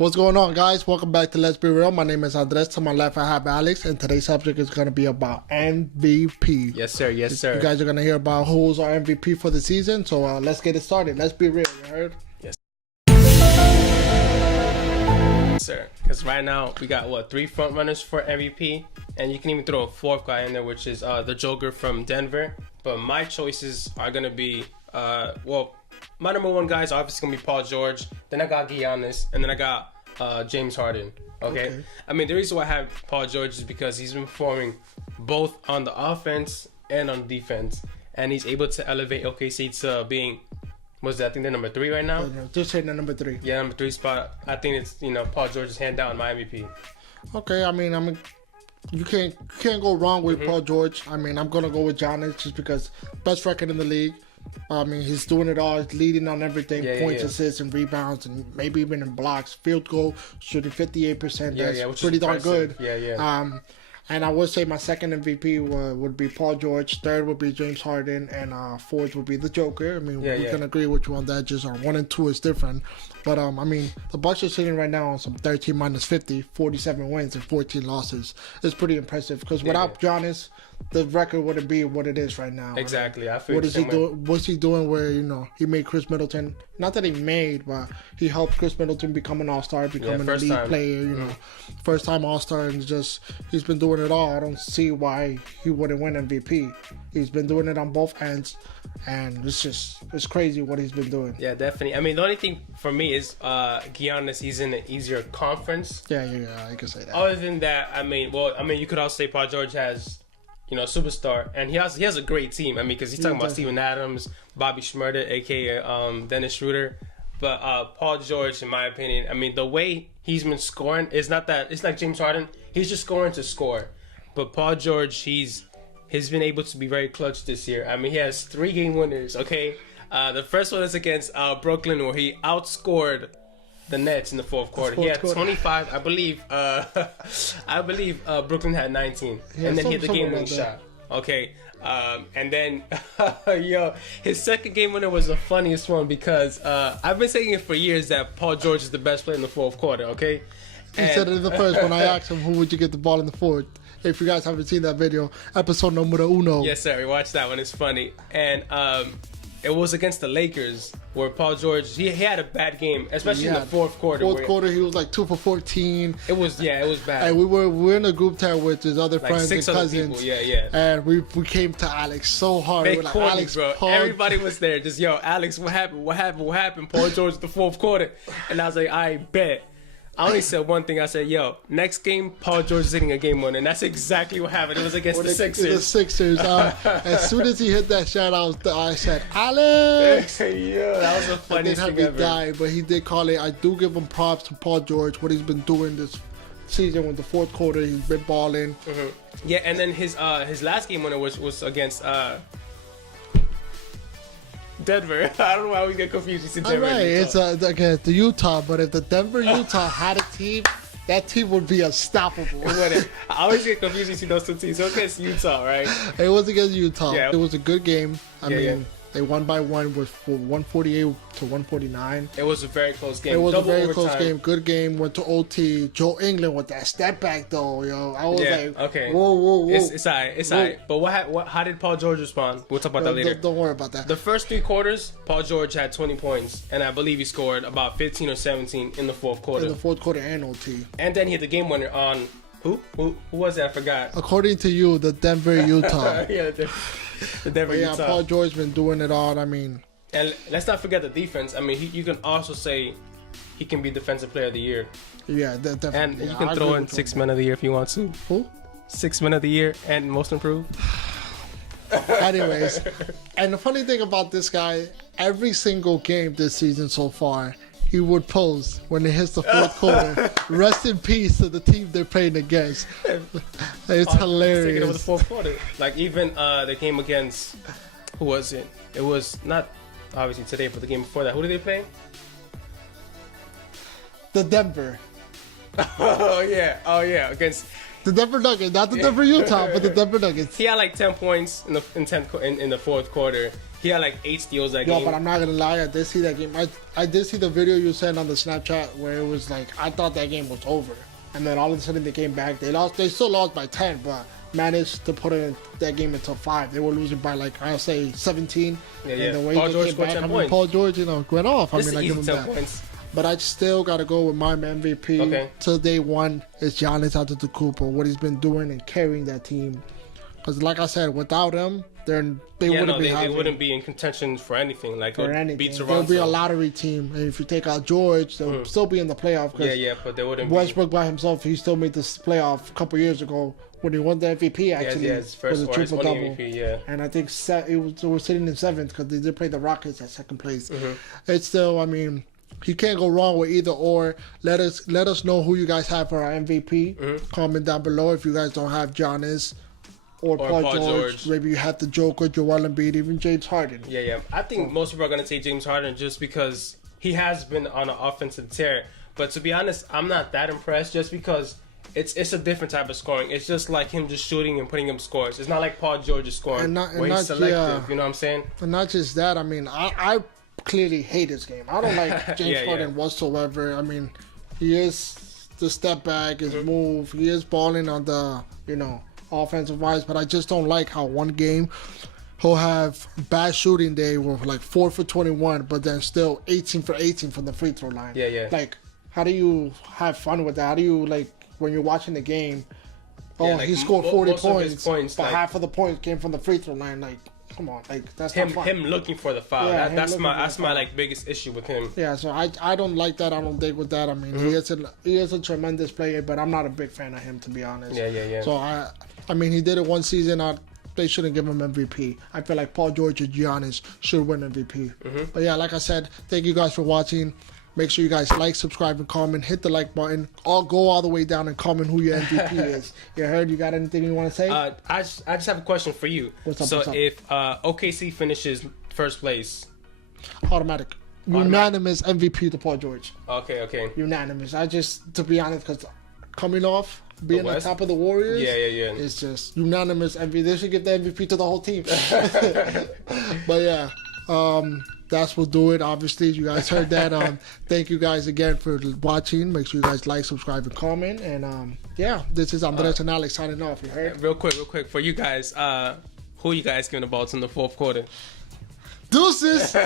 What's going on, guys? Welcome back to Let's Be Real. My name is Andres. To my left, I have Alex, and today's subject is going to be about MVP. Yes, sir. Yes, sir. You guys are going to hear about who's our MVP for the season, so let's get it started. Let's be real, you heard? Yes, sir. Because right now, we got, 3 front runners for MVP, and you can even throw a 4th guy in there, which is the Joker from Denver. But my choices are going to be, my number 1 guy is obviously going to be Paul George. Then I got Giannis, and then I got James Harden. Okay? I mean, the reason why I have Paul George is because he's been performing both on the offense and on defense. And he's able to elevate OKC to being, I think they're number 3 right now? Just hitting the number 3. Yeah, number 3 spot. I think it's, Paul George's hand down my MVP. Okay, I mean, you can't go wrong with Paul George. I mean, I'm going to go with Giannis just because best record in the league. I mean, he's doing it all. He's leading on everything. Points, assists, and rebounds, and maybe even in blocks. Field goal, shooting 58%. That's pretty darn good. And I would say my second MVP would be Paul George. Third would be James Harden. And fourth would be the Joker. I mean, we can agree with you on that. Just 1 and 2 is different. But, I mean, the Bucks are sitting right now on some 13 minus 50, 47 wins and 14 losses. It's pretty impressive because without Giannis, the record wouldn't be what it is right now. Exactly. I feel what is he doing? What's he doing where, he made Chris Middleton, not that he made, but he helped Chris Middleton become an all-star, become an elite player, first time all-star, and he's been doing it all. I don't see why he wouldn't win MVP. He's been doing it on both ends, and it's crazy what he's been doing. Yeah, definitely. I mean, the only thing for me is Giannis, he's in an easier conference. Yeah, I can say that. Other than that, you could also say Paul George has, superstar, and he has a great team. I mean, because he's talking about Steven Adams, Bobby Schmurder, aka Dennis Schroeder. But Paul George, in my opinion, I mean, the way he's been scoring is not that. It's like James Harden. He's just scoring to score. But Paul George, he's been able to be very clutch this year. I mean, he has 3 game winners. Okay, the first one is against Brooklyn, where he outscored the Nets in the 4th quarter. He had 25, I believe. Brooklyn had 19, and then he had the game-winning shot. Okay, and then his second game winner was the funniest one because I've been saying it for years that Paul George is the best player in the 4th quarter. Okay, he said it in the first when I asked him who would you get the ball in the 4th. If you guys haven't seen that video, episode numero 1. Yes, sir. We watched that one. It's funny, and it was against the Lakers where Paul George he had a bad game, especially in the 4th quarter. Fourth quarter, he was like 2 for 14. It was bad. And we were in a group chat with his other friends and cousins. People. And we came to Alex so hard. We're like, Alex, bro. Everybody was there. Just Alex, what happened? Paul George the 4th quarter, and I was like, I bet. I only said one thing. I said, next game, Paul George is hitting a game winner. And that's exactly what happened. It was against the Sixers. The Sixers. As soon as he hit that shot, I said, Alex! That was the funniest thing ever. Died, but he did call it. I do give him props to Paul George, what he's been doing this season with the 4th quarter. He's been balling. Yeah, and then his last game winner was against Denver. I don't know why we get confused. You see Denver. All right, it's against the Utah, but if the Denver Utah had a team, that team would be unstoppable. I always get confused. You see those 2 teams. So against Utah, right? It was against Utah. Yeah. It was a good game. I mean, they won by 1 with 148 to 149. It was a very close game. It was a very close game. Good game. Went to OT. Joe England with that step back though, yo. I was like, okay. Whoa. It's alright. It's alright. But how did Paul George respond? We'll talk about that later. Don't worry about that. The first 3 quarters, Paul George had 20 points, and I believe he scored about 15 or 17 in the 4th quarter. In the 4th quarter and OT. And then he had the game winner on who was it? I forgot. According to you, the Denver Utah. The Denver Utah. Paul George been doing it all. I mean, and let's not forget the defense. I mean, you can also say he can be Defensive Player of the Year. Yeah, definitely. And you can throw in 6 Men of the Year if you want to. Who? 6 Men of the Year and Most Improved. Anyways, and the funny thing about this guy, every single game this season so far, he would post when it hits the 4th quarter. Rest in peace to the team they're playing against. It's hilarious. Taking over the 4th quarter. Like even the game against, who was it? It was not obviously today, but the game before that. Who did they play? The Denver. Oh yeah, against the Denver Nuggets, not the Denver Utah, but the Denver Nuggets. He had like 10 points in the 4th quarter, He had like 8 steals that Yo, game. but I'm not gonna lie, I did see that game. I did see the video you sent on the Snapchat where it was like I thought that game was over, and then all of a sudden they came back. They lost. They still lost by 10, but managed to put that game into 5. They were losing by like I'll say 17. Yeah. And the way Paul they George came scored back, 10 I mean, points. Paul George, went off. This I is give him easy 10 that. points. But I still gotta go with my MVP. Okay. Till day one is Giannis Antetokounmpo. What he's been doing and carrying that team. Because like I said, without him, they wouldn't be in contention for anything. Like for anything. Beat They'll Toronto. be a lottery team, and if you take out George, they'll still be in the playoff. Yeah, but they wouldn't. Westbrook by himself, he still made this playoff a couple years ago when he won the MVP. Actually, his first was a or his triple only double. MVP. Yeah, and I think they were sitting in 7th because they did play the Rockets at 2nd place. Mm-hmm. It's still, I mean, he can't go wrong with either or. Let us know who you guys have for our MVP. Comment down below if you guys don't have Giannis. Or Paul George. Maybe you have the Joker, Joel Embiid, even James Harden. Yeah. I think most people are going to take James Harden just because he has been on an offensive tear. But to be honest, I'm not that impressed just because it's a different type of scoring. It's just like him just shooting and putting up scores. It's not like Paul George is scoring where he's selective. You know what I'm saying? And not just that. I mean, I clearly hate his game. I don't like James Harden whatsoever. I mean, he is the step back, his move. He is balling on the, offensive wise, but I just don't like how one game he'll have bad shooting day with like 4 for 21, but then still 18 for 18 from the free throw line. Yeah. Like, how do you have fun with that? How do you, like, when you're watching the game, he scored 40 points, but half of the points came from the free throw line. Like, come on, like that's not fun. Him looking for the foul. Yeah, that's my like biggest issue with him. Yeah, so I don't like that. I don't dig with that. I mean, he is a tremendous player, but I'm not a big fan of him, to be honest. Yeah. So I mean, he did it one season. They shouldn't give him MVP. I feel like Paul George or Giannis should win MVP. But yeah, like I said, thank you guys for watching. Make sure you guys like, subscribe, and comment. Hit the like button. Go all the way down and comment who your MVP is. You heard? You got anything you want to say? I just have a question for you. What's up? So if OKC finishes first place, automatic. Unanimous MVP to Paul George. Okay. Unanimous. To be honest, because coming off being on top of the Warriors, yeah, it's just unanimous MVP. They should give the MVP to the whole team. But yeah, that's what do it. Obviously, you guys heard that. Thank you guys again for watching. Make sure you guys like, subscribe, and comment. And yeah, this is Andres and Alex signing off. You heard? Real quick for you guys. Who you guys giving the ball to in the fourth quarter? Deuces.